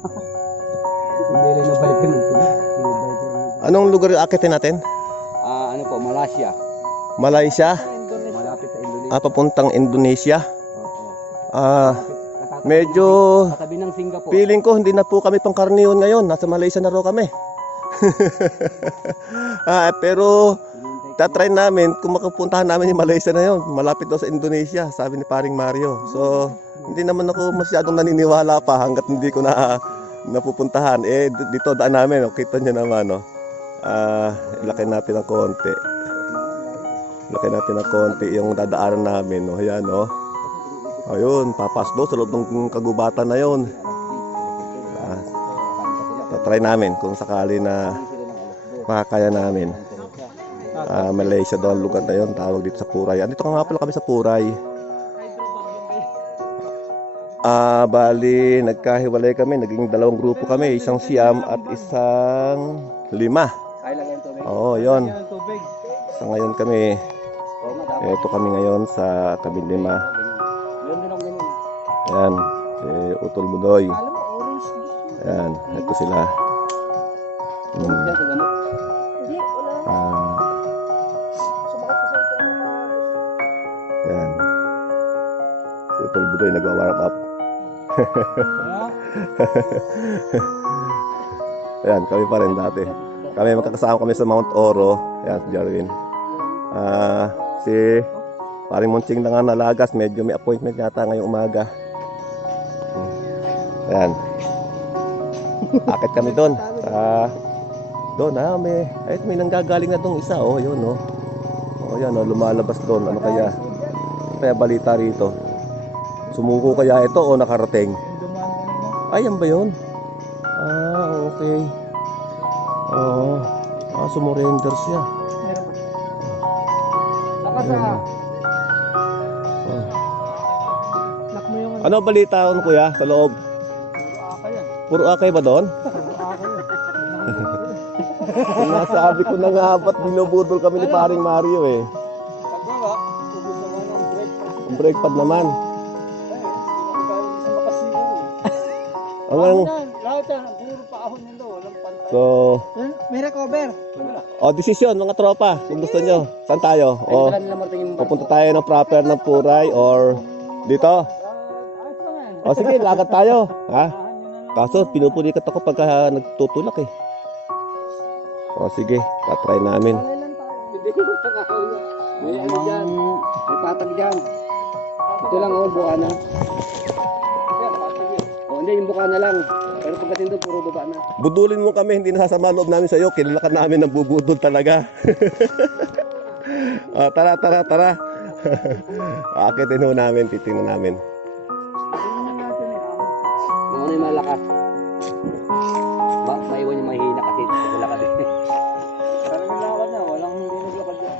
Hindi rin na biker nun. Anong lugar yung akitin natin? Ano po, Malaysia. Malaysia? Malapit sa Indonesia. Papuntang Indonesia? Oo. Medyo Katabi ng Singapore. feeling ko hindi na po kami pangkarniwan ngayon. Nasa Malaysia na raw kami. Pero tatry namin kung makapuntahan namin yung Malaysia na yun. Malapit daw sa Indonesia, sabi ni paring Mario. So, hindi naman ako masyadong naniniwala pa hanggat hindi ko na napupuntahan. Dito daan namin, kita nyo naman, no? Ilaki natin ng konti. Ilaki natin ng konti yung dadaanan namin, no? Ayan, no? Ayun, papasdo sa loob ng kagubatan na yun. Tatry namin kung sakali na makakaya namin. Malaysia daw ang lugar na yun, tawag dito sa Puray. Andito nga pala kami sa Puray. Bali, nagkahiwalay kami, naging dalawang grupo kami, isang Siam at isang 5. Oo, yun. So ngayon kami, eto kami ngayon sa Kabin 5. Ayan, si Utol Budoy. Ayan, ito sila. Ayan. Si Utol Budoy nag-warm up. Ayan, kami pa rin dati. Kami magkakasama kami sa Mount Oro. Ayan, si Jarwin. Si paring Munching na nga nalagas. Medyo may appointment yata ngayong umaga. Ayan. Akit kami doon. Doon may nanggagaling na doon isa. Oh, yun, oh. Oh, yan, oh, lumalabas doon. Ano kaya balita rito? Sumuko kaya ito o nakarating? Ayan ba yun? Okay. Oo. Sumurrender siya. Ano balita on, kuya, sa loob? Puro akay ba doon? Sinasabi ko na nga ba't binubudol kami ni paring Mario eh. Ang brake pad naman. So, may recover. Desisyon mga tropa, kung gusto nyo, saan tayo? Pupunta tayo ng proper ng Puray or dito? Sige, lakad tayo. Kaso pinupulikat ako pagka nagtutulak eh. Sige, tatry namin. May ano dyan, may patag dyan. Ito lang buka na. Hindi, yung buka na lang. Pero pagdating doon, puro baba na. Budulin mo kami, hindi nasasama loob namin sa iyo. Kilala ka namin ng bubudol talaga. Tara. Akitin ho namin, titingnan namin. Ano yung malakas? Maiwan yung mahina kasi wala ka din. Parang naglakad na, walang hindi naglakad dyan.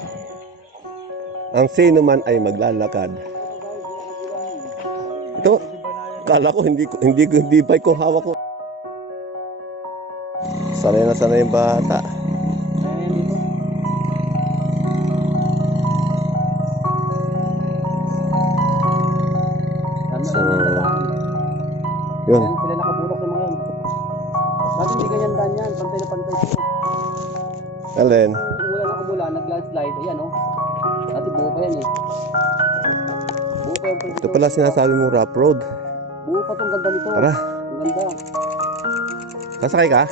Ang sino man ay maglalakad. Ito, kala ko hindi bike ko hawak ko. Sanay na sanay yung bata. So, yun. Sila nakabulok ng mga yun. Dati hindi ganyan daan yan, pantay na pantay sila. Alin? Umulan ako mula, nag-landslide, ayan o. Dati buo pa yan eh. Buo pa yung Ito pala sinasabi mo rough road. buo pa tong ganda nito. Tara. Ang ganda. Sasakay ka?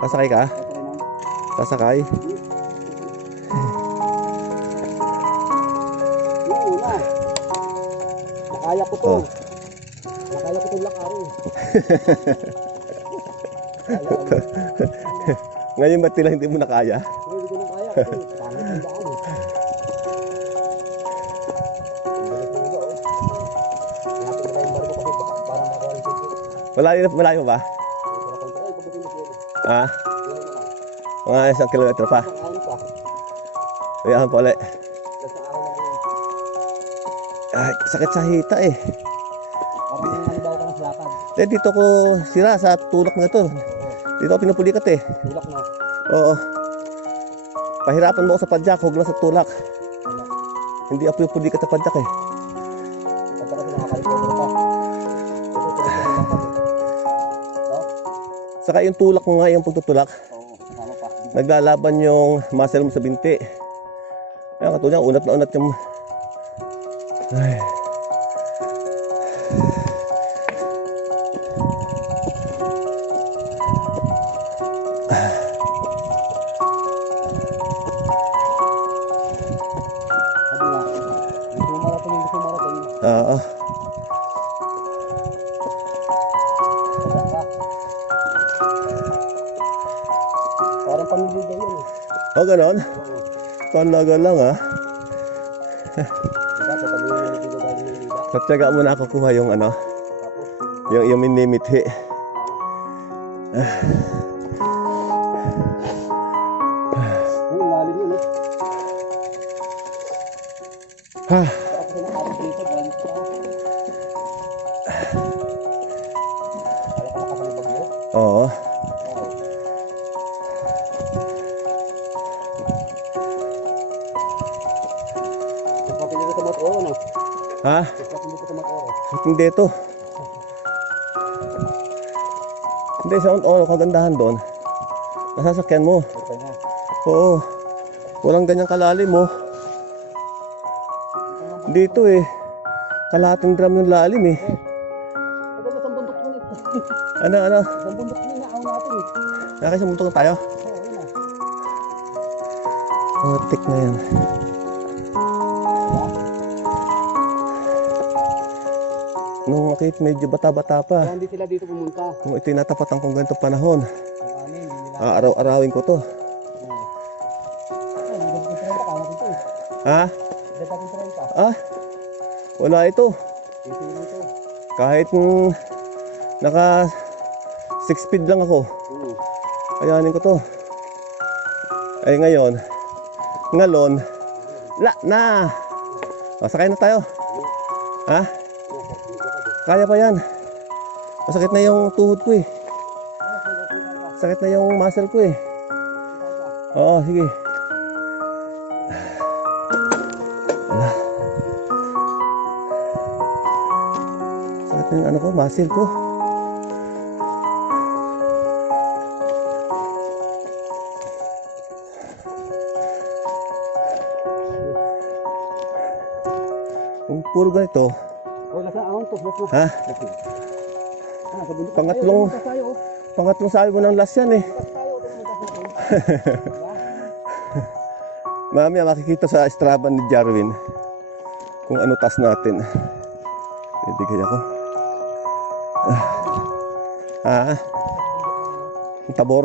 Sasakay ka? Tatry na. Sasakay? Oo na. Nakaya ko to. Nakaya ko itong lakarin. Ngayon ba't tila hindi mo nakaya? Hindi ko na kaya kasi pangit ang daan eh. Malayo ba? Mga isang kilometro pa. Ayan po ulit. Ay, sakit sa hita eh. Dito ko sira sa tulak na to. Dito ako pinupulikat eh. Tulak na. Oo. Pahirapan mo ako sa padyak, huwag lang sa tulak. Hindi ako pinupulikat sa padyak eh. Saka yung tulak mo nga, yung pagtutulak. Oo, kasama pa. Naglalaban yung muscle mo sa binti. Kaya katulad, unat na unat yung... Ay. Sabi nga, yung marathon yung gusto marathon. Oo. Parang pamilya daw yan eh. O, ganon? Oo. Talaga lang, ha? Diba, sa pamilya nila dito galing ng Lida. Patyaga mo na kukuha yung ano, Tapos, yung minimithi. yung lalim yun eh. Ha. Saka kasi nakapit dito, galing sa taas. Kaya ka nakasang bagyo. Oo. Oo. Mas mapili sa Matoro, no? Ha? Mas mapili sa Matoro. Hindi to. Hindi, sa kagandahan doon. Nasasakyan mo. Ito na. Oo. Walang ganyang kalalim mo. Dito eh. Kalahating drum yung lalim eh. Ito na, isang bundok ulit. Ano? Isang bundok na naaw natin eh. Nakisang tayo? Oo, yun ah. Tik na yan. Nung makit medyo bata-bata pa. Kaya hindi sila dito pumunta. Kung itinatapatan kong ganito panahon, Yung amin, hindi nila. araw-arawin ko to. Oo. Ay, hindi natin 30, kaya natin ito eh. Ha? Hindi natin 30. Ah? Wala ito. Easy lang ito. Kahit naka 6 speed lang ako, Oo. kayanin ko to. Ay ngayon, ngalon, na! O, sakay na tayo. Ha? Kaya pa yan. Masakit na yung tuhod ko eh. Sakit na yung muscle ko eh. Oo, sige. Ala. Sakit na yung ano ko, muscle ko. Kung puro ganito, Oh, nasa ahon to. ha? Ah, sa bundok Pangatlong- tayo. Tayo, oh. Pangatlong sabi mo ng last yan eh. Bukas tayo, bukas tayo. Mamaya makikita sa Strava ni Jarwin kung ano taas natin. Bibigay ako. Ang tabor.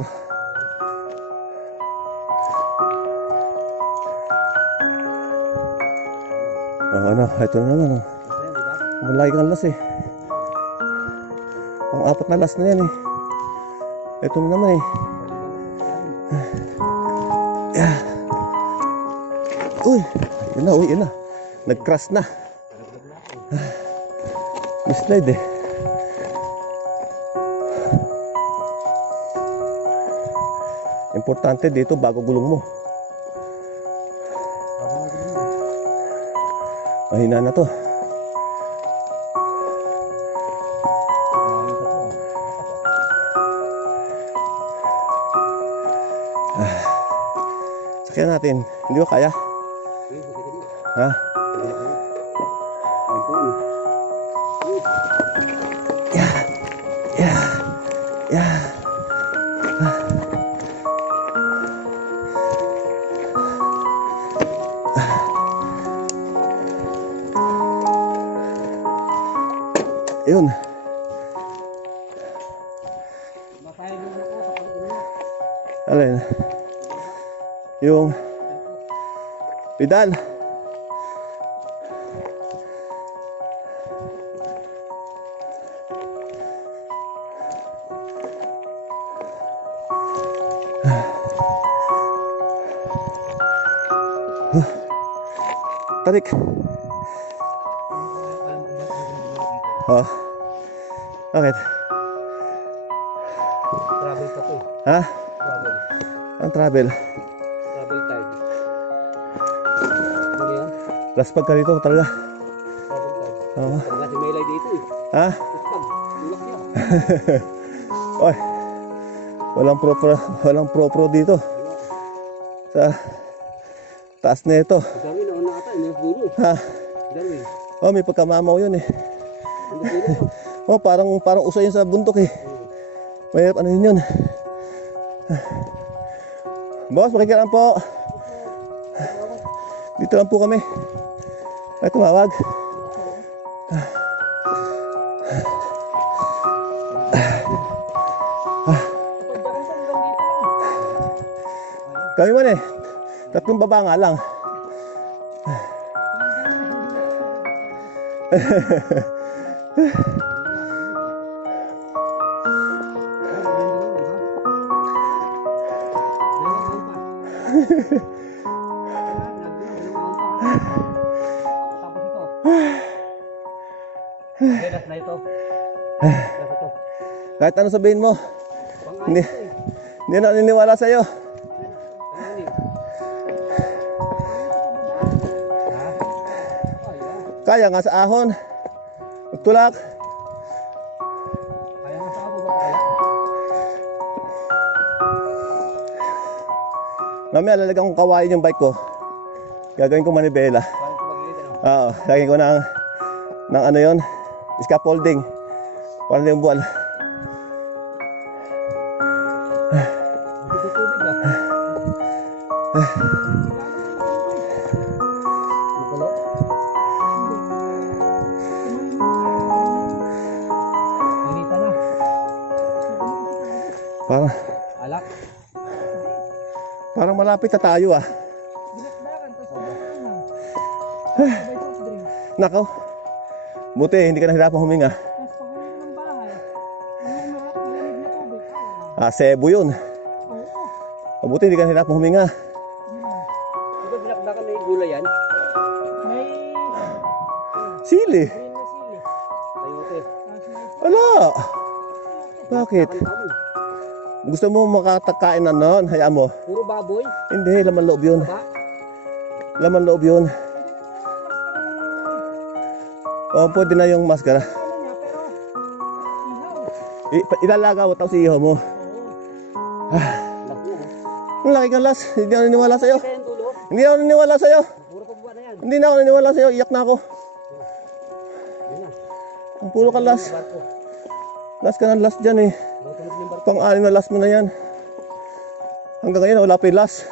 Ano, ito na naman. Oh. Ayan, diba? Malaki kang las eh. Pang apat na las na yan eh. Ito na naman eh. Yeah. Uy, yun na. Nag-crash na. Mislide eh. Importante dito bago gulong mo. Mahina na to. Sakyan natin. Hindi ko kaya. Ha? Yeah. Yun. Alin? Yung pedal. Tarik. Oh. Bakit? Travel pa to. Ha? Travel. Ang travel. Travel time. Ano yan? Last pag ka rito talaga. Travel time. Oo. Kasi may light dito eh. Ha? Tapos pag, tulak niya. Oy. Walang pro dito. Sa taas na ito. Darwin, ako na ata, may puro. Ha? Darwin, Oh, may pagkamamaw yun eh. hindi puro. Oh, parang usay yun sa bundok eh. May ano yun. Boss, makikiram po. Dito lang po kami. Ay, tumawag. Kami man eh. 3 baba nga lang. Tapos ito. Last na ito. Last ito. Kahit ano sabihin mo, hindi, Pang-ayos eh. hindi na naniniwala sa'yo. Pang-ayos. Ha? Ayan. Kaya nga sa ahon. Magtulak. Kaya nga sa ako ba kaya? Mamaya lalagyan kong kawain yung bike ko. Gagawin ko manibela. Parang kumagilid ano? Oo, lagyan ko ng ano yon, scaffolding. Para yung buwan. Hindi ko tubig ah. Magulo? Inita na. Alak. Parang malapit na tayo ah. Nakaw. Buti, hindi ka nahirapan huminga. Ah, Cebu yun. Mabuti, hindi ka nahirapan huminga. Di ba binakdakan na yung gulay yan? May Sili. green na sili. Sayote. Tapos may Wala. Bakit? Kami. Gusto mo makatakain na noon? Hayaan mo. Puro baboy. Hindi, laman loob yun. Ba? Laman loob yun. Oh, pwede na yung maskara. ano niya, pero ihaw. Ilalagaw tapos iihaw mo. Last na. Ang laki kang las. Hindi ako niniwala sa'yo. Kaya yung dulo. Hindi ako niniwala sa'yo. Puro pagbuwan na yan. Hindi na ako niniwala sa'yo. Iyak na ako. Yun na. Ang puro ka las. Barko. Las ka ng las dyan eh. Botulog yung barko. Pang-anim na las mo na yan. Hanggang ngayon wala pa yung las.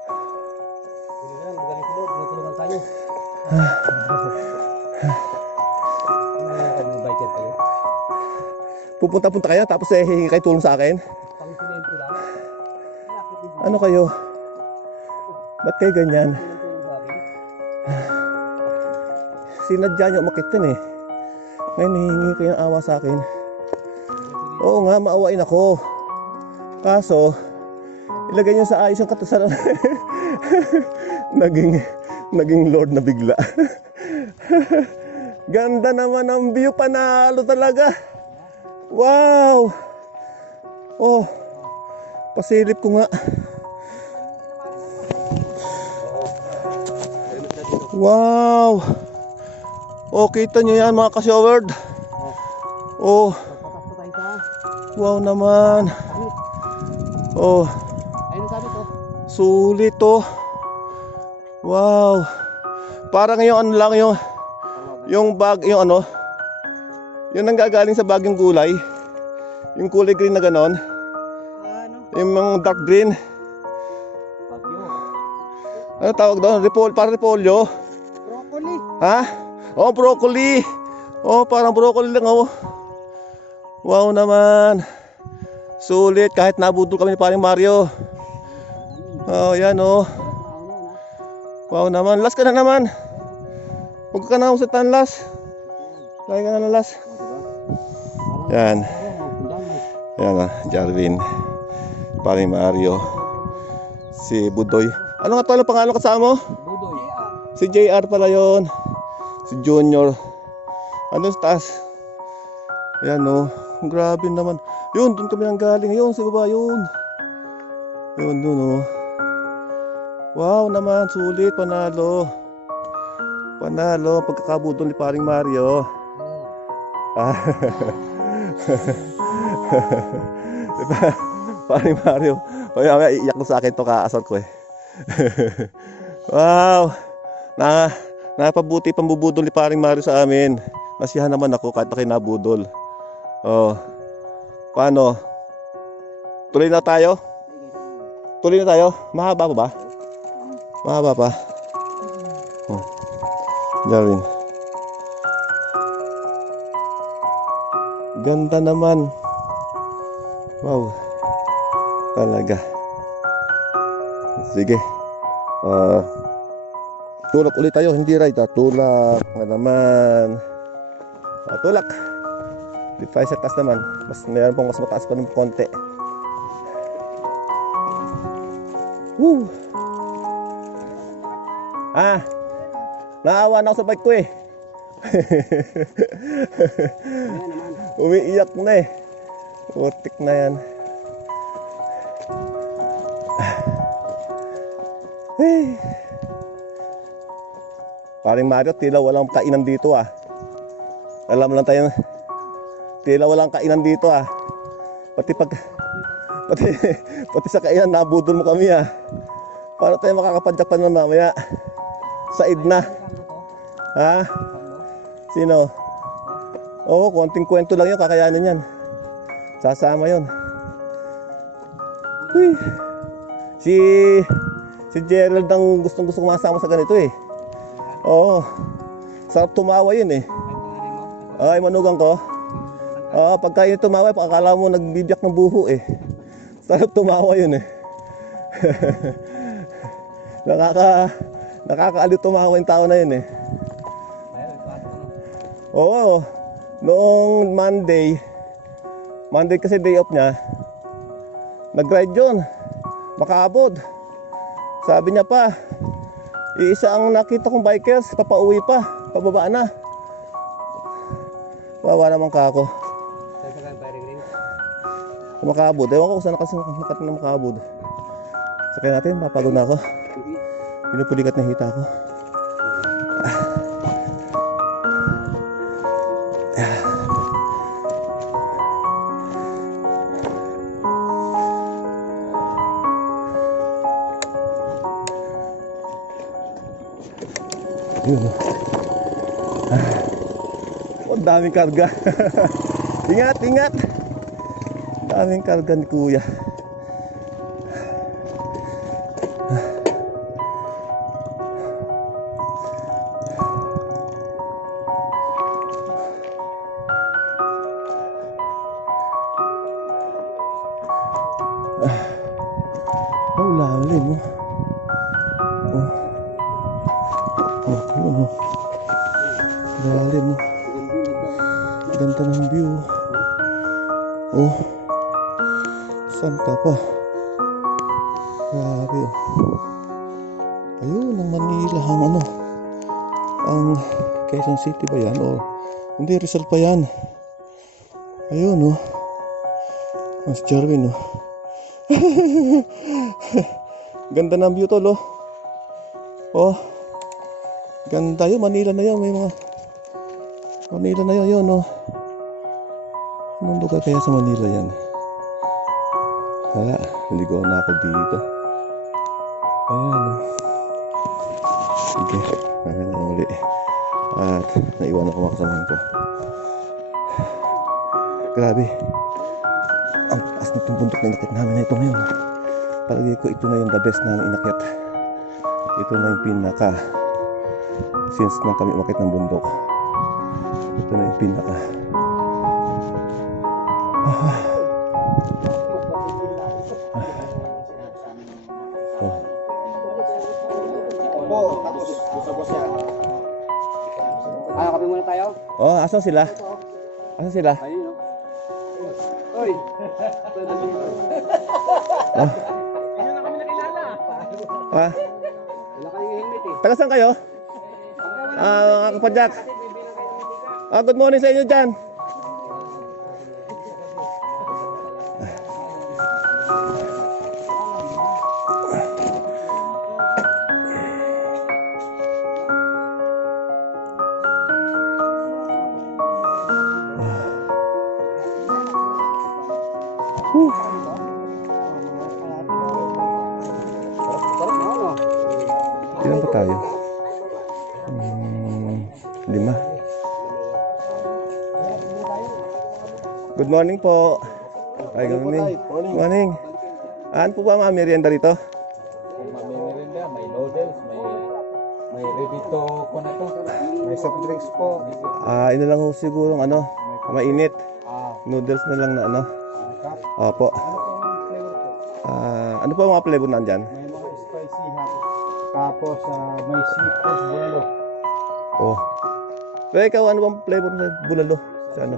Sige na lang, magaling sa loob. Magtulungan tayo. Ano kami biker kayo? Pupunta-punta kayo tapos hihingi kayo tulong sa akin. Pang sinento lang. Lapit din Ano kayo? Ba't kayo ganyan? tulong sa akin. Sinadya nyo umakitin eh. Ngayon hihingi kayo ng awa sa akin. Oo nga, maawain ako. Kaso, ilagay nyo sa ayos yung katasaran. naging Lord na bigla. Ganda naman ang view, panalo talaga. Wow! Oh, pasilip ko nga. Wow! Oh, kita nyo yan mga ka-showered. Oh, Patas pa tayo sa wow naman. samit. Oh, Ayun ang sabi ko. sulit to. Wow. Parang yung ano lang yung bag, yung ano. Yung nanggagaling sa bagyong gulay. Yung kulay green na ganon. Ano? Yung mga dark green. Bagyo. Ano tawag doon? Parang repolyo. Broccoli. Ha? Oh, broccoli. Oh, parang broccoli lang oh. Wow naman. Sulit kahit nabudol kami ni paring Mario. Oh, yan oh. Wow naman. Last ka na naman. Huwag ka na sa tanlas. Lagi ka na ng last. Yan. Yan ah, Jarvin. Paring Mario. Si Budoy. Ano nga to? Ano pangalan kasama mo? Budoy. Si JR pala yon. Si Junior. Ano sa taas? Ayan o. Grabe naman. Yun, doon kami nang galing. Yun, sa baba yun. Yun, doon o. Wow naman, sulit. Panalo. Panalo. Pagkakabudol ni paring Mario. Ah. Diba? Paring Mario. Mamaya iiyak na sa akin to kaasar ko eh. Wow! Napabuti pambubudol ni Paring Mario sa amin. Nasiyahan naman ako kahit na kinabudol. Oh. Paano? Tuloy na tayo? Tuloy na tayo? Mahaba pa ba? Mahaba pa? Oh. Jarwin. Ganda naman. Wow. Talaga. Sige. Tulak ulit tayo, hindi right. Tulak na naman. Tulak. Di pa sa taas naman. Mayroon pong mas mataas pa ng konti. Woo! Naawa na ako sa bike ko eh. Umiiyak na eh. Utik na yan. Hey. Paring Mario, tila walang kainan dito ah. Alam lang tayo, tila walang kainan dito ah. Pati sa kainan nabudol mo kami ah. Paano tayo makakapadyak pa naman mamaya? Said na. Ha? Sino? Oo, konting kwento lang yun, kakayanin yan. Sasama yun. Uy. Si Gerald ang gustong masama sa ganito eh. Oo. Sarap tumawa yun eh. Ay, manugang ko. Oo, pagka yun tumawa, akala mo nagbibiyak ng buho eh. Sarap tumawa yun eh. Nakakaaliw tumawa yung tao na yun eh. Oo. Noong Monday kasi day off niya, nag-ride yun. Makaabot. Sabi niya pa, iisa ang nakita kong bikers, papauwi pa, pababa na. Wawa naman ka ako. Makaabot. Ewan ko kung saan kasi nakatin na makaabot. Sakay natin, mapagod na ako. Pinupulikat na hita ko. Oh, daming karga. Ingat, ingat. Daming karga ni Kuya. Oh, lalim mo. Lalim mo. Ganda ng view. Oh. Saan ka pa? Grabe. Ayun, ang Manila, ang ano. Ang Quezon City ba yan? O, hindi, Rizal pa yan. Ayun, oh. Mas Jarwin, oh. Ganda ng view tol, oh. Oh. Ganda yun, Manila na yan. May mga Manila na yun, oh. Anong lugar kaya sa Manila yan? Wala, naligaw na ako dito. Ayan, oh. Sige, kaya na uli. At naiwan ako mga kasamahan ko. Grabe. Ang taas nitong bundok na inakit namin na ito ngayon. Palagi ko ito na yung the best namin inakit. Ito na yung pinaka. Since nang kami umakit ng bundok, ito na yung pinaka. Kape muna tayo. Oh, asan sila? Asan sila? Ayun, no? Oy! Ah? Ayun na kami nakilala. Ah? Wala kayong helmet eh. Taga saan kayo? Kapadyak. Good morning sa inyo dyan. Sarap na ano. Ilan pa tayo? 5. Good morning po. Ay, good morning. Morning. Ano po ba mga merienda rito? May merinda, may noodles, may ribito ko na to. May soft drinks po. Ino lang ho siguro ano, mainit. Noodles na lang na ano. Opo. Ano pong flavor po? Ano po mga flavor nandyan? May mga spicy hot. Tapos may seafood bulalo. Oh. Pero ikaw, ano bang flavor na bulalo? Sa ano?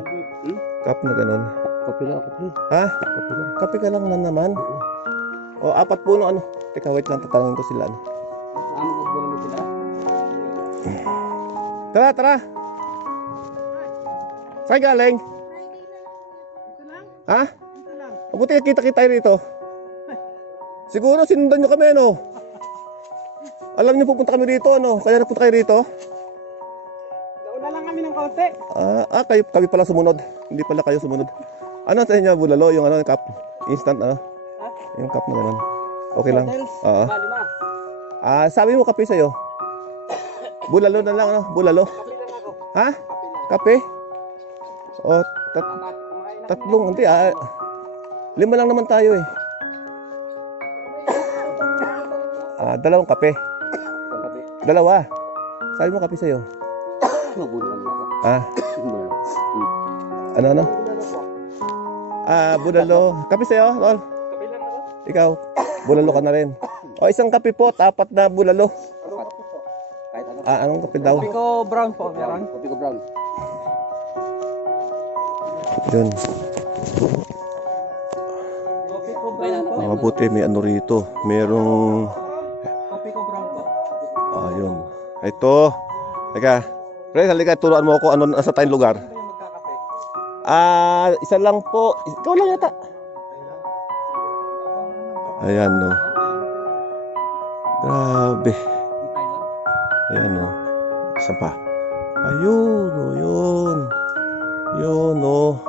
Cup na ganun. Kape lang, kape. Ha? Kape ka lang na naman. O, 4 puno ano. Teka, wait lang, tatanungin ko sila ano. Magbubulan mo sila. Tara, tara! Saan galing? Dito lang? Ha? Dito lang. Mabuti kita-kita tayo rito. Siguro sinundan nyo kami ano. Alam nyo pupunta kami rito ano. Kaya napunta kayo rito. Nauna lang kami ng konti. Kami pala sumunod. Hindi pala kayo sumunod. Ano sa inyo, bulalo? Yung ano, yung cup? Instant ano? Yung cup na gano'n. Okay lang. Oo. 5. Sabi mo kape sa'yo. Bulalo na lang ano? Bulalo. Kape lang ako. Ha? Kape? O, Apat. Kumain na. tatlong. Hindi 5 lang naman tayo eh. 2 kape. Kape. 2. Sabi mo kape sa'yo. Mabulan ako. Ano? Bulalo. Kape sa'yo, Tol. Kape lang ako. Ikaw, bulalo ka na rin. O, 1 kape po, 4 na bulalo. Kahit ano. Anong kape daw? Kopi ko brown po, meron. Kopi ko brown. Yun. Kopi ko May brown anak po. na. Mabuti, may ano rito. Merong... Kopi ko brown po. Yun. Ito. Teka. Pre, halika, turuan mo ako ano nasa tayong lugar. Ano ba yung magkakape? Isa lang po. Ikaw lang yata. Ayan, no. Grabe. Ayan, no. Isa pa. Ayun, oh, yun. Yun, no.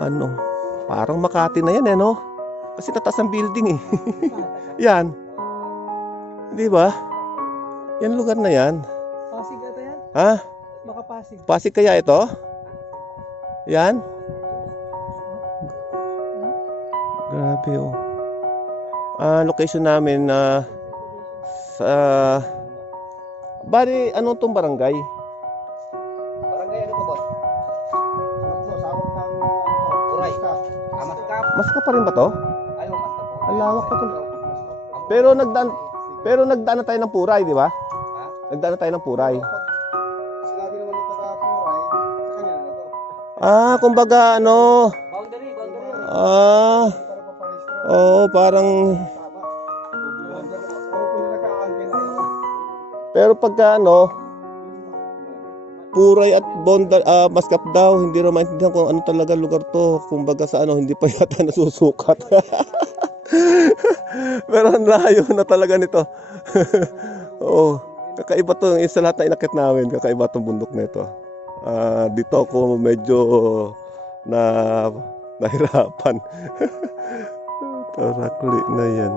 Ano. Parang Makati na yan, no. Kasi tataas ang building, eh. Yan. Di ba? Yan lugar na yan. Pasig ata yan? Ha? Baka Pasig. Pasig kaya ito? Yan? Grabe oh. Location namin sa... Bali, ano tong barangay? Barangay ano to, boss? Ano po, sawak ng Uray. Maskap. Maska pa rin ba to? Ayaw, maskap po. Ang lawak pa to. Pero nagdaan na tayo ng Puray, di ba? Ha? Nagdaan na tayo ng Puray. Sinabi naman ito ka Puray, sa kanila na to. Kumbaga ano... Boundary. Para paparehistro. Oo, parang... Pero pagka ano... Puray at Maskap daw, hindi rin maintindihan kung ano talaga lugar to. Kumbaga sa ano, hindi pa yata nasusukat. Pero ang layo na talaga nito. Oo, kakaiba to. Yung sa lahat na inakit namin, kakaiba tong bundok na ito. Dito ako medyo nahirapan. Tarakli na yan.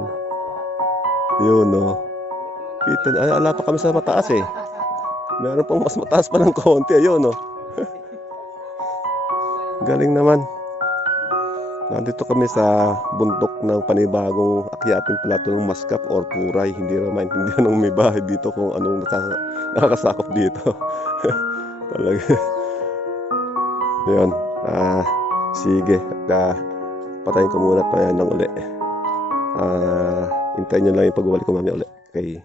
Yun o. Kita niyo, ala pa kami sa mataas eh. Meron pang mas mataas pa ng konti. Ayun o. Galing naman. Nandito kami sa bundok ng panibagong akyatin pala ito ng Maskap or Puray. Hindi rin maintindihan ng may bahay dito kung anong nakakasakop dito. Talaga. Yun. Sige. Patayin ko muna pa yan ng uli. Hintayin nyo lang yung pagbabalik ko mamaya uli. Okay.